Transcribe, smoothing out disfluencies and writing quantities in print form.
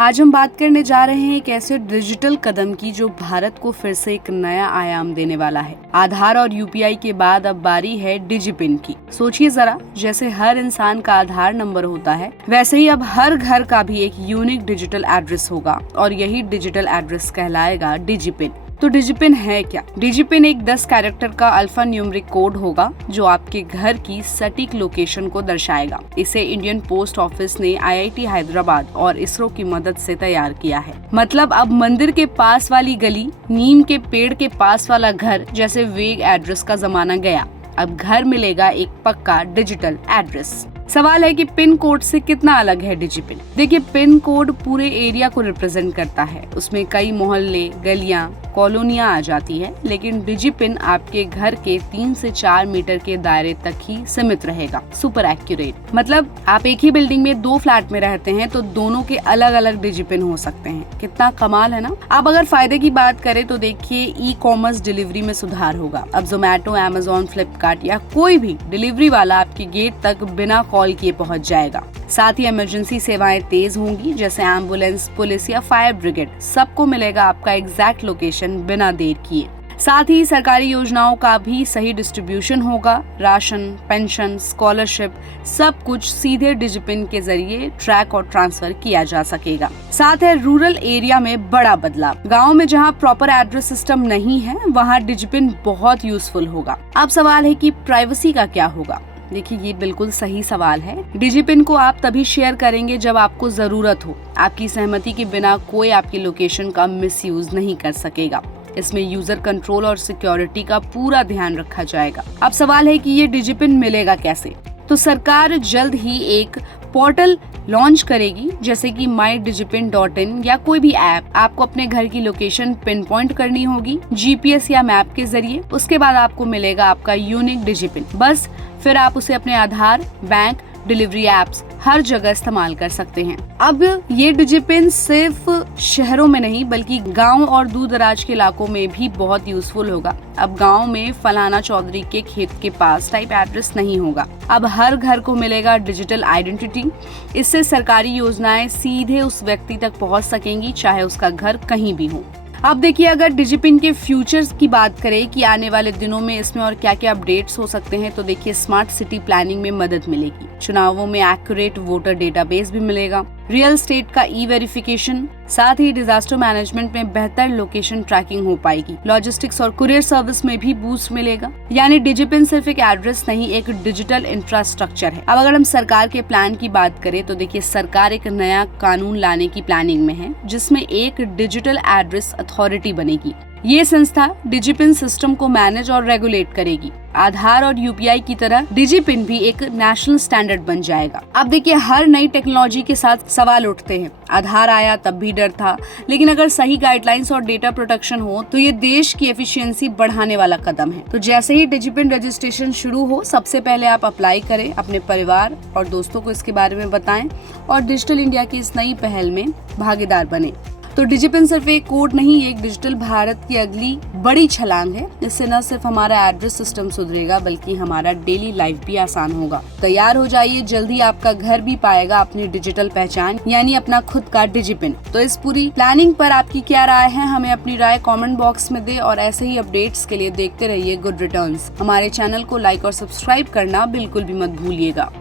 आज हम बात करने जा रहे हैं एक ऐसे डिजिटल कदम की जो भारत को फिर से एक नया आयाम देने वाला है। आधार और यूपीआई के बाद अब बारी है डिजिपिन की। सोचिए जरा, जैसे हर इंसान का आधार नंबर होता है, वैसे ही अब हर घर का भी एक यूनिक डिजिटल एड्रेस होगा और यही डिजिटल एड्रेस कहलाएगा डिजिपिन। तो डिजिपिन है क्या? डिजिपिन एक 10 कैरेक्टर का अल्फा न्यूमेरिक कोड होगा जो आपके घर की सटीक लोकेशन को दर्शाएगा। इसे इंडियन पोस्ट ऑफिस ने IIT हैदराबाद और इसरो की मदद से तैयार किया है। मतलब अब मंदिर के पास वाली गली, नीम के पेड़ के पास वाला घर जैसे वेग एड्रेस का जमाना गया। अब घर मिलेगा एक पक्का डिजिटल एड्रेस। सवाल है कि पिन कोड से कितना अलग है डिजिपिन। देखिए, पिन कोड पूरे एरिया को रिप्रेजेंट करता है। उसमें कई मोहल्ले, गलियां, कॉलोनियां आ जाती है, लेकिन डिजिपिन आपके घर के 3 से 4 मीटर के दायरे तक ही सीमित रहेगा। Super accurate. मतलब आप एक ही बिल्डिंग में 2 फ्लैट में रहते हैं तो दोनों के अलग अलग डिजिपिन हो सकते हैं। कितना कमाल है ना। अब अगर फायदे की बात करें तो देखिए, ई-कॉमर्स डिलीवरी में सुधार होगा। अब जोमेटो, अमेजोन, फ्लिपकार्ट या कोई भी डिलीवरी वाला आपके गेट तक बिना कॉल किए पहुंच जाएगा। साथ ही इमरजेंसी सेवाएं तेज होंगी, जैसे एम्बुलेंस, पुलिस या फायर ब्रिगेड। सबको मिलेगा आपका एग्जैक्ट लोकेशन बिना देर किए। साथ ही सरकारी योजनाओं का भी सही डिस्ट्रीब्यूशन होगा। राशन, पेंशन, स्कॉलरशिप, सब कुछ सीधे डिजिपिन के जरिए ट्रैक और ट्रांसफर किया जा सकेगा। साथ है रूरल एरिया में बड़ा बदलाव। गांव में जहां प्रॉपर एड्रेस सिस्टम नहीं है, वहां डिजिपिन बहुत यूजफुल होगा। अब सवाल है कि प्राइवेसी का क्या होगा। देखिए, ये बिल्कुल सही सवाल है। डिजिपिन को आप तभी शेयर करेंगे जब आपको जरूरत हो। आपकी सहमति के बिना कोई आपकी लोकेशन का मिसयूज नहीं कर सकेगा। इसमें यूजर कंट्रोल और सिक्योरिटी का पूरा ध्यान रखा जाएगा। अब सवाल है कि ये डिजिपिन मिलेगा कैसे। तो सरकार जल्द ही एक पोर्टल लॉन्च करेगी, जैसे कि mydijipin.in या कोई भी ऐप। आपको अपने घर की लोकेशन पिन पॉइंट करनी होगी GPS या मैप के जरिए। उसके बाद आपको मिलेगा आपका यूनिक डिजिपिन। बस फिर आप उसे अपने आधार, बैंक, डिलीवरी एप्स हर जगह इस्तेमाल कर सकते हैं। अब ये डिजिपिन सिर्फ शहरों में नहीं बल्कि गांव और दूर दराज के इलाकों में भी बहुत यूजफुल होगा। अब गांव में फलाना चौधरी के खेत के पास टाइप एड्रेस नहीं होगा। अब हर घर को मिलेगा डिजिटल आइडेंटिटी। इससे सरकारी योजनाएं सीधे उस व्यक्ति तक पहुंच सकेंगी, चाहे उसका घर कहीं भी हो। अब देखिए, अगर डिजिपिन के फ्यूचर्स की बात करें कि आने वाले दिनों में इसमें और क्या क्या अपडेट्स हो सकते हैं, तो देखिए, स्मार्ट सिटी प्लानिंग में मदद मिलेगी। चुनावों में एक्यूरेट वोटर डेटाबेस भी मिलेगा। रियल स्टेट का ई-वेरिफिकेशन, साथ ही डिजास्टर मैनेजमेंट में बेहतर लोकेशन ट्रैकिंग हो पाएगी। लॉजिस्टिक्स और कुरियर सर्विस में भी बूस्ट मिलेगा। यानी डिजिपिन सिर्फ एक एड्रेस नहीं, एक डिजिटल इंफ्रास्ट्रक्चर है। अब अगर हम सरकार के प्लान की बात करें तो देखिए, सरकार एक नया कानून लाने की प्लानिंग में है, जिसमें एक डिजिटल एड्रेस अथॉरिटी बनेगी। ये संस्था डिजिपिन सिस्टम को मैनेज और रेगुलेट करेगी। आधार और यूपीआई की तरह डिजिपिन भी एक नेशनल स्टैंडर्ड बन जाएगा। अब देखिए, हर नई टेक्नोलॉजी के साथ सवाल उठते हैं। आधार आया तब भी डर था, लेकिन अगर सही गाइडलाइंस और डेटा प्रोटेक्शन हो तो ये देश की एफिशिएंसी बढ़ाने वाला कदम है। तो जैसे ही डिजिपिन रजिस्ट्रेशन शुरू हो, सबसे पहले आप अप्लाई करें, अपने परिवार और दोस्तों को इसके बारे में बताएं और डिजिटल इंडिया की इस नई पहल में भागीदार बने। तो डिजिपिन सिर्फ एक कोड नहीं, एक डिजिटल भारत की अगली बड़ी छलांग है। इससे न सिर्फ हमारा एड्रेस सिस्टम सुधरेगा बल्कि हमारा डेली लाइफ भी आसान होगा। तैयार हो जाइए, जल्दी आपका घर भी पाएगा अपनी डिजिटल पहचान, यानी अपना खुद का डिजिपिन। तो इस पूरी प्लानिंग पर आपकी क्या राय है? हमें अपनी राय कमेंट बॉक्स में दे और ऐसे ही अपडेट्स के लिए देखते रहिए गुड रिटर्न्स। हमारे चैनल को लाइक और सब्सक्राइब करना बिल्कुल भी मत भूलिएगा।